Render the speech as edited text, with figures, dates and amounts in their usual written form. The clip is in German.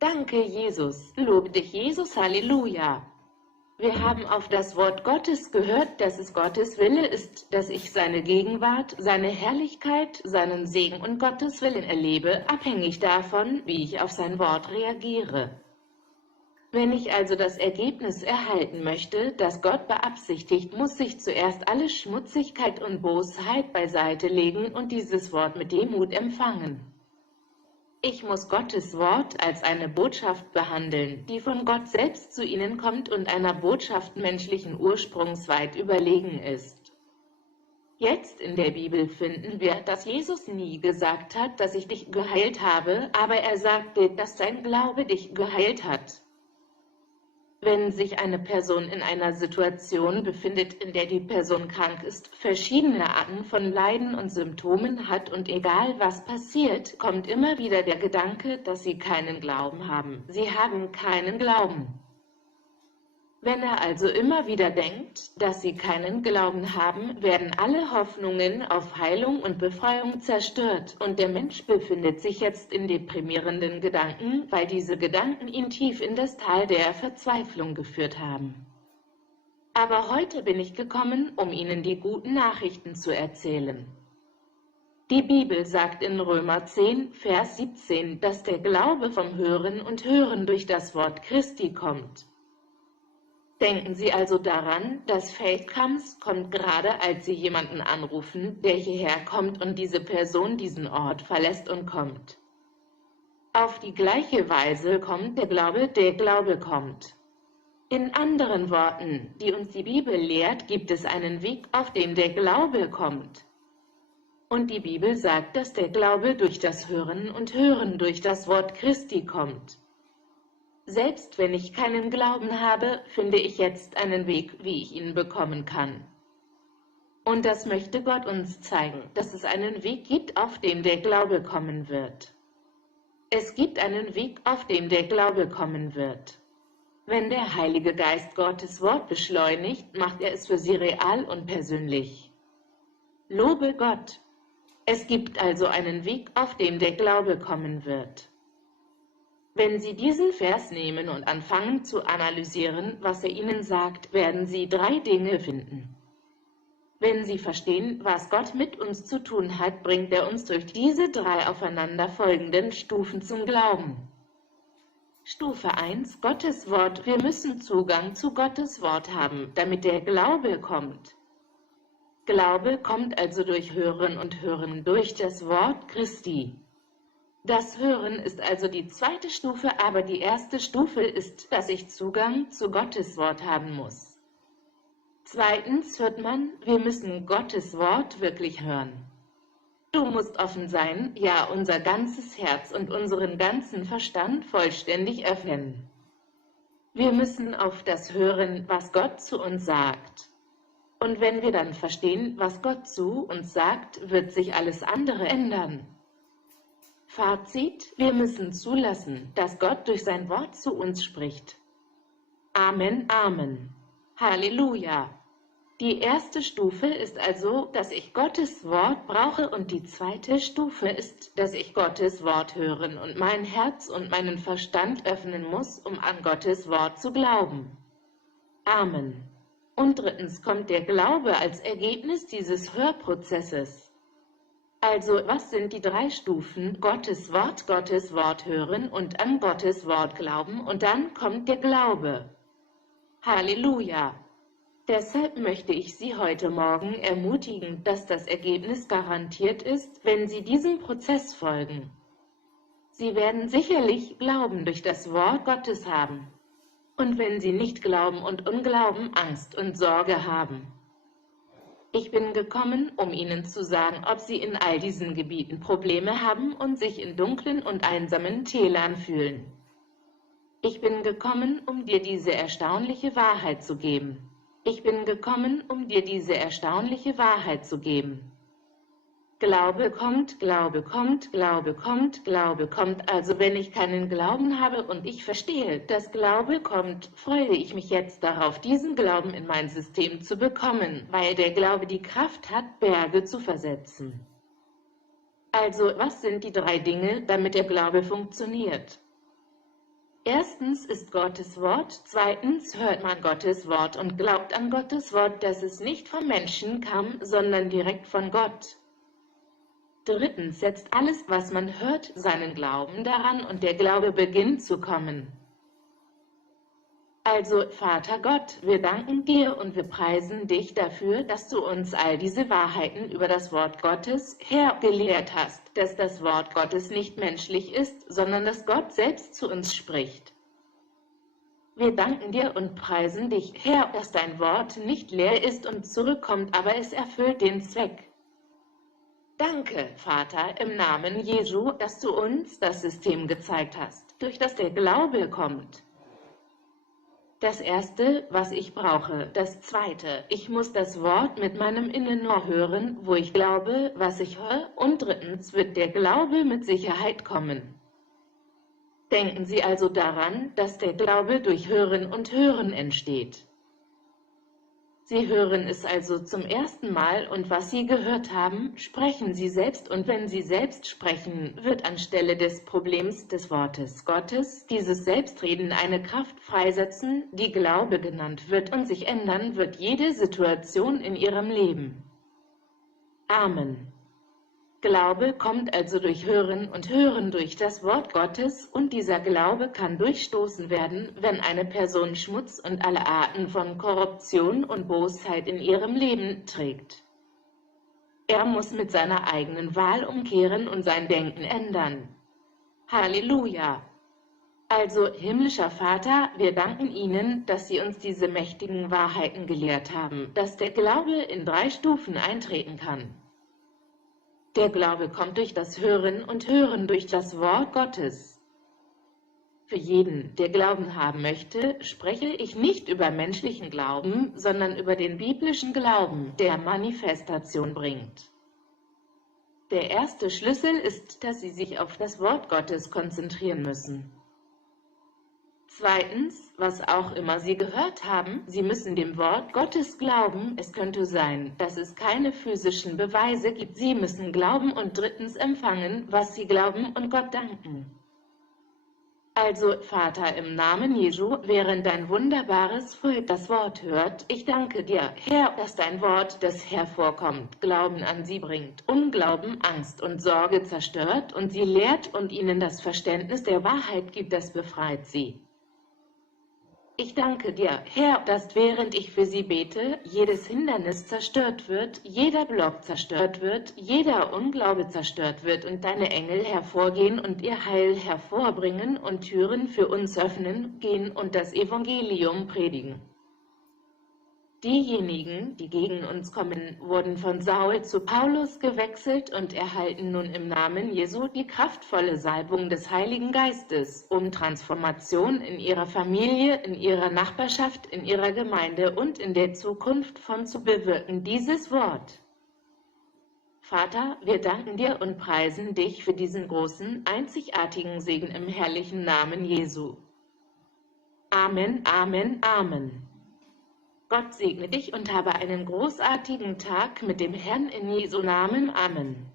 Danke, Jesus. Lobe dich, Jesus. Halleluja. Wir haben auf das Wort Gottes gehört, dass es Gottes Wille ist, dass ich seine Gegenwart, seine Herrlichkeit, seinen Segen und Gottes Willen erlebe, abhängig davon, wie ich auf sein Wort reagiere. Wenn ich also das Ergebnis erhalten möchte, das Gott beabsichtigt, muss ich zuerst alle Schmutzigkeit und Bosheit beiseite legen und dieses Wort mit Demut empfangen. Ich muss Gottes Wort als eine Botschaft behandeln, die von Gott selbst zu Ihnen kommt und einer Botschaft menschlichen Ursprungs weit überlegen ist. Jetzt in der Bibel finden wir, dass Jesus nie gesagt hat, dass ich dich geheilt habe, aber er sagte, dass sein Glaube dich geheilt hat. Wenn sich eine Person in einer Situation befindet, in der die Person krank ist, verschiedene Arten von Leiden und Symptomen hat und egal was passiert, kommt immer wieder der Gedanke, dass sie keinen Glauben haben. Sie haben keinen Glauben. Wenn er also immer wieder denkt, dass sie keinen Glauben haben, werden alle Hoffnungen auf Heilung und Befreiung zerstört und der Mensch befindet sich jetzt in deprimierenden Gedanken, weil diese Gedanken ihn tief in das Tal der Verzweiflung geführt haben. Aber heute bin ich gekommen, um Ihnen die guten Nachrichten zu erzählen. Die Bibel sagt in Römer 10, Vers 17, dass der Glaube vom Hören und Hören durch das Wort Christi kommt. Denken Sie also daran, dass Faith Comes kommt gerade, als Sie jemanden anrufen, der hierher kommt und diese Person diesen Ort verlässt und kommt. Auf die gleiche Weise kommt der Glaube kommt. In anderen Worten, die uns die Bibel lehrt, gibt es einen Weg, auf dem der Glaube kommt. Und die Bibel sagt, dass der Glaube durch das Hören und Hören durch das Wort Christi kommt. Selbst wenn ich keinen Glauben habe, finde ich jetzt einen Weg, wie ich ihn bekommen kann. Und das möchte Gott uns zeigen, dass es einen Weg gibt, auf dem der Glaube kommen wird. Es gibt einen Weg, auf dem der Glaube kommen wird. Wenn der Heilige Geist Gottes Wort beschleunigt, macht er es für Sie real und persönlich. Lobe Gott! Es gibt also einen Weg, auf dem der Glaube kommen wird. Wenn Sie diesen Vers nehmen und anfangen zu analysieren, was er Ihnen sagt, werden Sie 3 Dinge finden. Wenn Sie verstehen, was Gott mit uns zu tun hat, bringt er uns durch diese 3 aufeinanderfolgenden Stufen zum Glauben. Stufe 1, Gottes Wort. Wir müssen Zugang zu Gottes Wort haben, damit der Glaube kommt. Glaube kommt also durch Hören und Hören durch das Wort Christi. Das Hören ist also die 2. Stufe, aber die 1. Stufe ist, dass ich Zugang zu Gottes Wort haben muss. Zweitens hört man, wir müssen Gottes Wort wirklich hören. Du musst offen sein, ja unser ganzes Herz und unseren ganzen Verstand vollständig öffnen. Wir müssen auf das hören, was Gott zu uns sagt. Und wenn wir dann verstehen, was Gott zu uns sagt, wird sich alles andere ändern. Fazit: Wir müssen zulassen, dass Gott durch sein Wort zu uns spricht. Amen, Amen. Halleluja. Die 1. Stufe ist also, dass ich Gottes Wort brauche und die 2. Stufe ist, dass ich Gottes Wort hören und mein Herz und meinen Verstand öffnen muss, um an Gottes Wort zu glauben. Amen. Und 3. kommt der Glaube als Ergebnis dieses Hörprozesses. Also, was sind die 3 Stufen? Gottes Wort hören und an Gottes Wort glauben und dann kommt der Glaube. Halleluja! Deshalb möchte ich Sie heute Morgen ermutigen, dass das Ergebnis garantiert ist, wenn Sie diesem Prozess folgen. Sie werden sicherlich Glauben durch das Wort Gottes haben. Und wenn Sie nicht glauben und Unglauben, Angst und Sorge haben. Ich bin gekommen, um Ihnen zu sagen, ob Sie in all diesen Gebieten Probleme haben und sich in dunklen und einsamen Tälern fühlen. Ich bin gekommen, um dir diese erstaunliche Wahrheit zu geben. Ich bin gekommen, um dir diese erstaunliche Wahrheit zu geben. Glaube kommt, Glaube kommt, Glaube kommt, Glaube kommt. Also wenn ich keinen Glauben habe und ich verstehe, dass Glaube kommt, freue ich mich jetzt darauf, diesen Glauben in mein System zu bekommen, weil der Glaube die Kraft hat, Berge zu versetzen. Also, was sind die 3 Dinge, damit der Glaube funktioniert? Erstens ist Gottes Wort, zweitens hört man Gottes Wort und glaubt an Gottes Wort, dass es nicht vom Menschen kam, sondern direkt von Gott. Drittens setzt alles, was man hört, seinen Glauben daran und der Glaube beginnt zu kommen. Also, Vater Gott, wir danken dir und wir preisen dich dafür, dass du uns all diese Wahrheiten über das Wort Gottes, Herr, gelehrt hast, dass das Wort Gottes nicht menschlich ist, sondern dass Gott selbst zu uns spricht. Wir danken dir und preisen dich, Herr, dass dein Wort nicht leer ist und zurückkommt, aber es erfüllt den Zweck. Danke, Vater, im Namen Jesu, dass du uns das System gezeigt hast, durch das der Glaube kommt. Das Erste, was ich brauche. Das Zweite, ich muss das Wort mit meinem Innenohr hören, wo ich glaube, was ich höre. Und drittens wird der Glaube mit Sicherheit kommen. Denken Sie also daran, dass der Glaube durch Hören und Hören entsteht. Sie hören es also zum ersten Mal und was Sie gehört haben, sprechen Sie selbst und wenn Sie selbst sprechen, wird anstelle des Problems des Wortes Gottes dieses Selbstreden eine Kraft freisetzen, die Glaube genannt wird und sich ändern wird jede Situation in Ihrem Leben. Amen. Glaube kommt also durch Hören und Hören durch das Wort Gottes und dieser Glaube kann durchstoßen werden, wenn eine Person Schmutz und alle Arten von Korruption und Bosheit in ihrem Leben trägt. Er muss mit seiner eigenen Wahl umkehren und sein Denken ändern. Halleluja! Also, himmlischer Vater, wir danken Ihnen, dass Sie uns diese mächtigen Wahrheiten gelehrt haben, dass der Glaube in 3 Stufen eintreten kann. Der Glaube kommt durch das Hören und Hören durch das Wort Gottes. Für jeden, der Glauben haben möchte, spreche ich nicht über menschlichen Glauben, sondern über den biblischen Glauben, der Manifestation bringt. Der erste Schlüssel ist, dass Sie sich auf das Wort Gottes konzentrieren müssen. Zweitens, was auch immer Sie gehört haben, Sie müssen dem Wort Gottes glauben. Es könnte sein, dass es keine physischen Beweise gibt. Sie müssen glauben und drittens empfangen, was Sie glauben und Gott danken. Also, Vater, im Namen Jesu, während dein wunderbares Volk das Wort hört, ich danke dir, Herr, dass dein Wort, das hervorkommt, Glauben an sie bringt, Unglauben, Angst und Sorge zerstört und sie lehrt und ihnen das Verständnis der Wahrheit gibt, das befreit sie. Ich danke dir, Herr, dass während ich für sie bete, jedes Hindernis zerstört wird, jeder Block zerstört wird, jeder Unglaube zerstört wird und deine Engel hervorgehen und ihr Heil hervorbringen und Türen für uns öffnen, gehen und das Evangelium predigen. Diejenigen, die gegen uns kommen, wurden von Saul zu Paulus gewechselt und erhalten nun im Namen Jesu die kraftvolle Salbung des Heiligen Geistes, um Transformation in ihrer Familie, in ihrer Nachbarschaft, in ihrer Gemeinde und in der Zukunft von zu bewirken. Dieses Wort. Vater, wir danken dir und preisen dich für diesen großen, einzigartigen Segen im herrlichen Namen Jesu. Amen, Amen, Amen. Gott segne dich und habe einen großartigen Tag mit dem Herrn in Jesu Namen. Amen.